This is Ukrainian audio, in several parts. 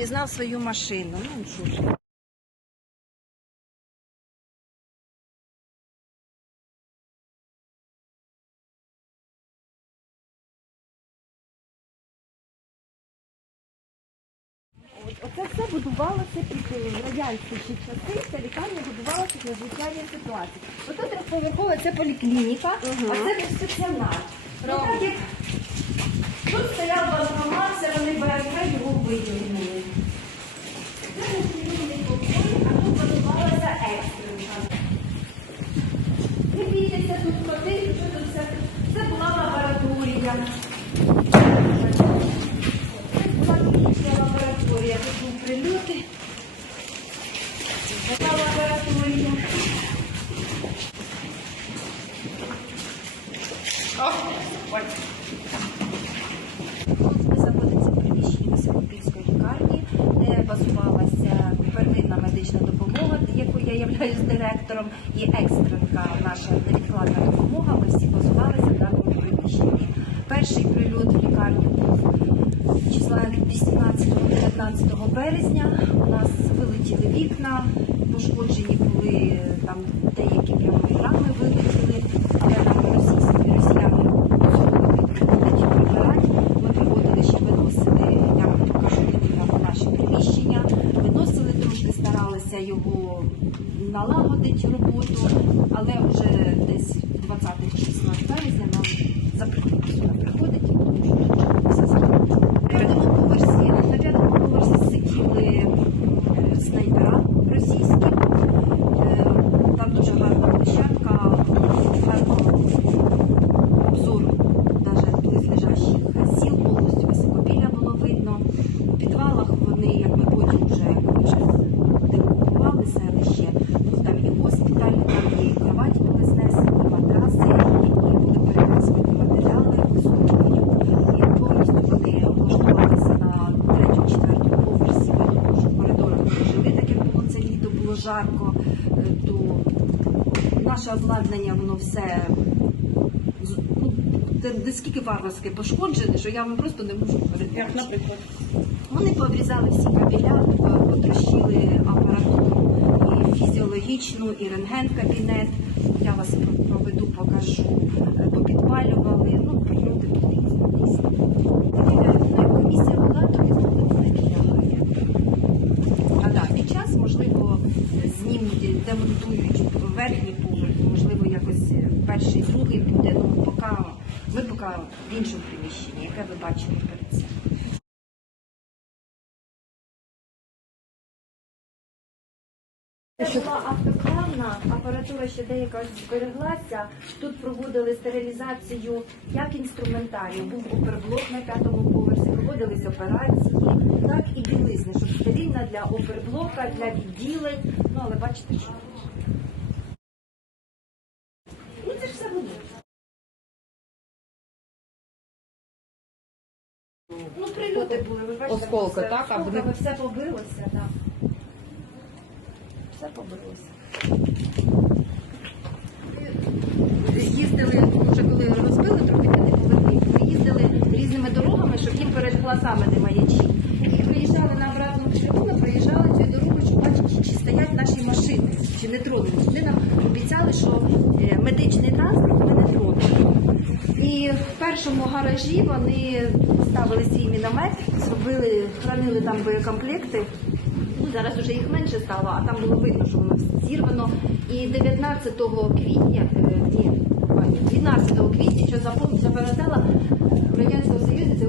впізнав свою машину. Ну що Оце все будувалося під е, радянські часи, ця лікарня будувалася в надзвичайній ситуації. Ото трьохповерхова це поліклініка, а це був стаціонар. Ну, так як тут стояв банкомат, це вони БРК його виділили. Це не цивільний покой, а тут будувалася екстренка. Не бійтеся тут ходити, що тут все. Це була лабораторія. Це була клінічна лабораторія, тут був прильоти. Така лабораторія. Тут знаходиться приміщення Високопільської лікарні, де базувалася первинна медична допомога, являюсь директором, і екстренка наша невідкладна допомога. Ми всі базувалися в даному приміщенні. Перший прильот в лікарню був числа 18-19 березня. У нас вилетіли вікна, пошкоджені були там деякі прямої рами вилетіли, де нам російські росіяни дозволили прибирати. Ми приводили, ще виносили, я вам покажу тоді вам наші приміщення. Виносили трошки, старалися його налагодити роботу, але вже десь 20 числа березня нам запретили сюди приходити, тому що тут все закрито. На п'ятому поверсі, на п'ятому поверсі сиділи е, снайпера російські. Е, Там дуже гарна площадка, гарно обзор навіть близлежащих сіл повністю високопілля було видно. У підвалах вони, як ми потім вже, коли вже деокупували селище, то там і госпіталь, там і кроваті були знесені, і матраси, які були перевезені матеріали в сумою. І повністю вони облаштувалися на третьому, четвертому поверсі. Видно, що в коридорах вони жили, так як було це літо, було жарко, е, то наше обладнання, воно все ну, це наскільки варварське пошкоджене, що я вам просто не можу передати. Як, наприклад, Вони пообрізали всі кабеля, потрощили апаратуру і фізіологічну, і рентген-кабінет. Я вас проведу, покажу. Е, Попідпалювали, ну, прильоти були різні, різні. Таке, ну, як комісія була, то визнали не підлягає. На даний час, можливо, знімуть, демонтують верхній поверх, можливо, якось е, перший, другий буде. Ну, поки в іншому приміщенні, яке ви бачили перед цим. Це була автоклавна, апаратура ще деяка збереглася. Тут проводили стерилізацію як інструментарію. Був оперблок на п'ятому поверсі, проводились операції, так і білизни, щоб стерильна для оперблока, для відділень. Ну, але бачите, що. Ну, прильоти були, ви бачите, Осколки, все, так? А осколками вони- все побилося, так. Все побилося. Їздили, вже коли розбили трохи п'ятиповерхівку, ми їздили різними дорогами, щоб їм перед глазами не маячі. І приїжджали на обратну шляху, проїжджали цю дорогу, щоб бачити, чи стоять наші машини, чи не тронуть. Вони нам обіцяли, що е, медичний транспорт ми не тронемо. І в першому гаражі вони ставили свій міномет, зробили, хранили там боєкомплекти. Ну, зараз вже їх менше стало, а там було видно, що воно зірвано. І 19 квітня, е, ні, 12 квітня, що запам- запам'ятала в Радянському Союзі, це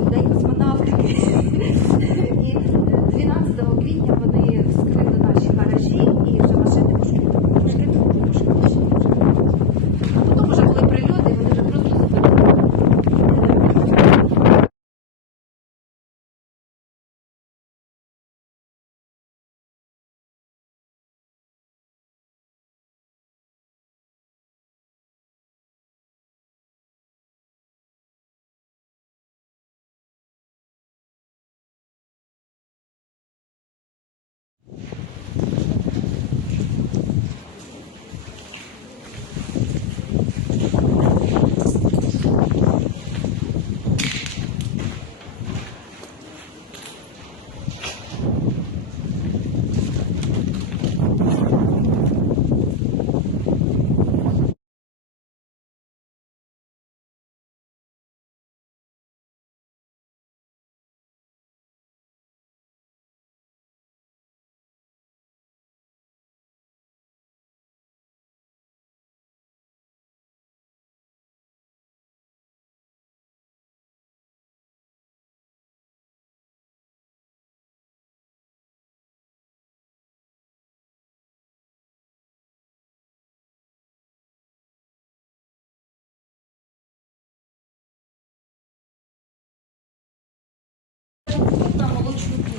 Thank you.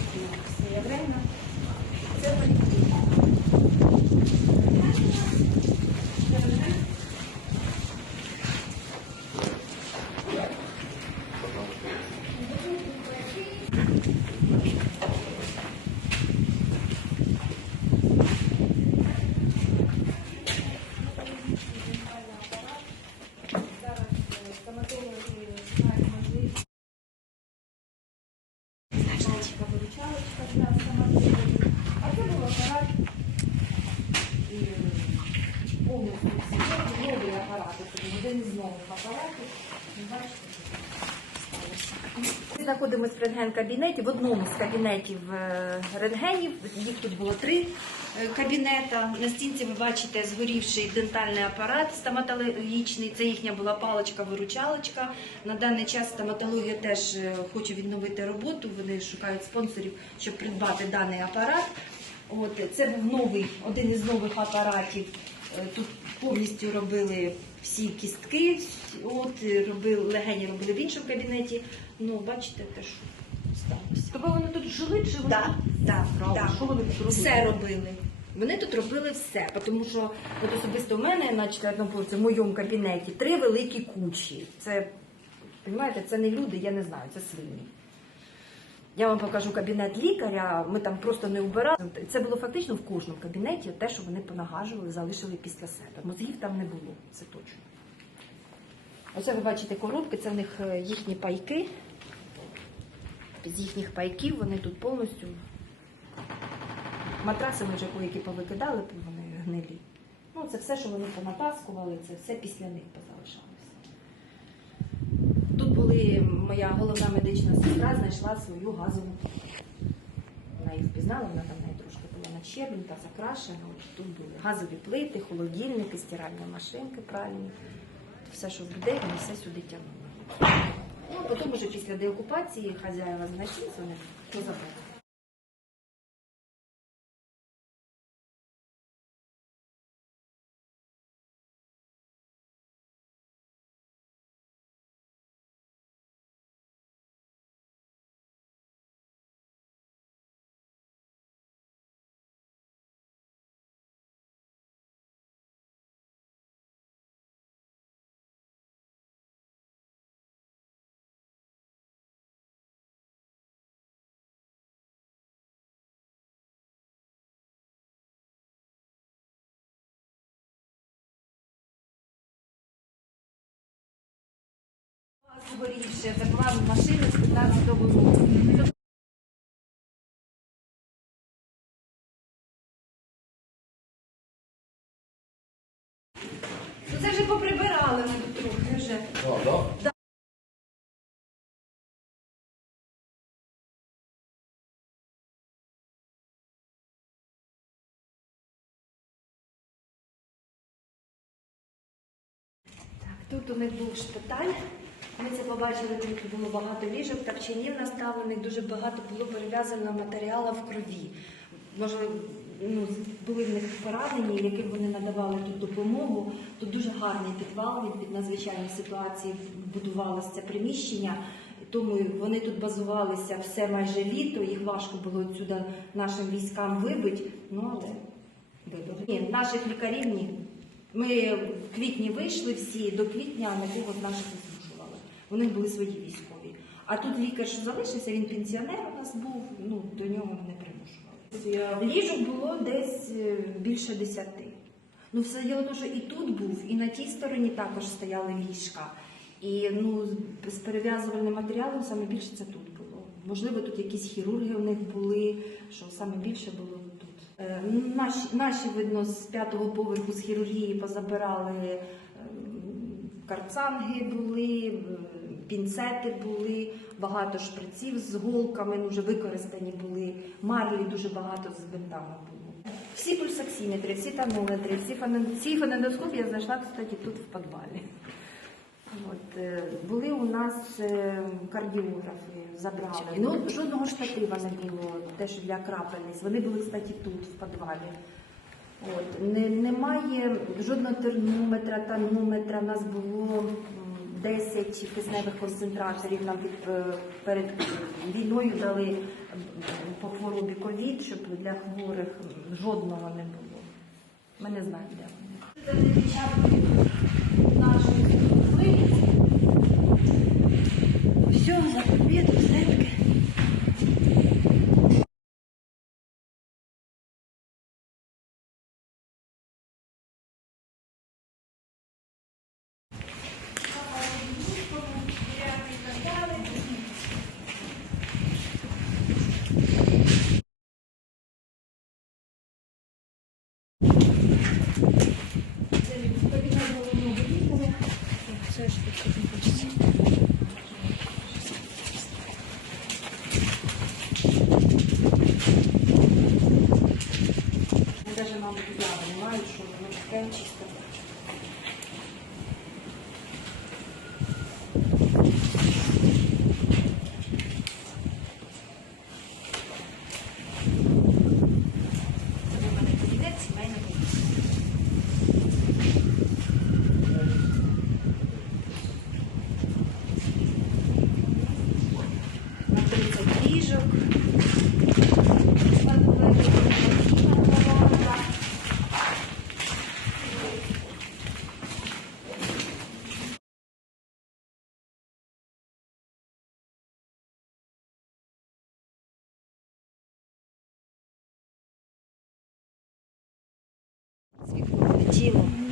А це був апарат повністю апарати. Тобто один із нових апаратів. Бачите. Ми знаходимося в рентген-кабінеті. В одному з кабінетів е, рентгенів, їх тут було три е, кабінета. На стінці ви бачите згорівший дентальний апарат стоматологічний. Це їхня була паличка-виручалочка. На даний час стоматологія теж е, хоче відновити роботу. Вони шукають спонсорів, щоб придбати даний апарат. От це був новий, один із нових апаратів. Тут повністю робили всі кістки, от робили легені робили в іншому кабінеті. Ну, бачите, те, що сталося. Тобто вони тут жили чи вони тут так, справді? так. Що вони тут робили? Все робили. Вони тут робили все, тому що от особисто в мене на четвертому поверсі, в моєму кабінеті три великі кучі. Це, розумієте, це не люди, я не знаю, це свині. Я вам покажу кабінет лікаря, ми там просто не вбирали. Це було фактично в кожному кабінеті те, що вони понагажували, залишили після себе. Мозгів там не було, це точно. Оце ви бачите коробки, це в них е, їхні пайки. З їхніх пайків вони тут повністю Матраси ми вже які повикидали, вони гнилі. Ну, це все, що вони понатаскували, це все після них позалишалося. Тут були моя головна медична сестра, знайшла свою газову. Вона їх впізнала, вона там неї трошки була начерпнута, закрашена. Тут були газові плити, холодильники, стиральні машинки пральні. Все, що в людей, вони все сюди тягнули. Потім вже після деокупації хазяїва знайшлися, вони позабрали. Згорівши, забрали машини з 15-го року. Ну це вже поприбирали ми тут трохи вже. Да? Так, тут у них був шпиталь. Ми це побачили, тут було багато ліжок, тавчанів наставлених, дуже багато було перев'язано матеріалу в крові. Може, ну, були в них поранені, яким вони надавали тут допомогу. Тут дуже гарний підвал від, від надзвичайних ситуацій будувалося це приміщення. Тому вони тут базувалися все майже літо, їх важко було відсюди нашим військам вибити. Ну, але. Ні, наших лікарів ні. Ми в квітні вийшли всі, до квітня нікого з наших змушували. Вони були свої військові. А тут лікар, що залишився, він пенсіонер у нас був, ну до нього не примушували. Ліжок було десь е, більше десяти. Ну, все діло тому, що і тут був, і на тій стороні також стояли ліжка. І ну, з перев'язувальним матеріалом саме більше це тут було. Можливо, тут якісь хірурги у них були, що саме більше було тут. Е, Наші, наші видно, з п'ятого поверху з хірургії позабирали ем, карцанги були, пінцети були, багато шприців з голками ну, вже використані були, марлі дуже багато з бинтами було. Всі пульсоксиметри, всі тонометри, всі, всі фонендоскоп я знайшла, кстати, тут в підвалі. От, е, були у нас е, кардіографи, забрали. Ну, жодного штатива не було, теж для крапельниць. Вони були, кстати, тут, в підвалі. От, не, немає жодного термометра, тонометра. У нас було 10 кисневих концентраторів нам під, е, перед війною дали по хворобі ковід, щоб для хворих жодного не було. Ми не знаємо, де вони. Це не печатки нашої хвилі. Все, за побіду, все таке. Даже, мабуть, уяви не мають, що воно таке чисто. 寂寞。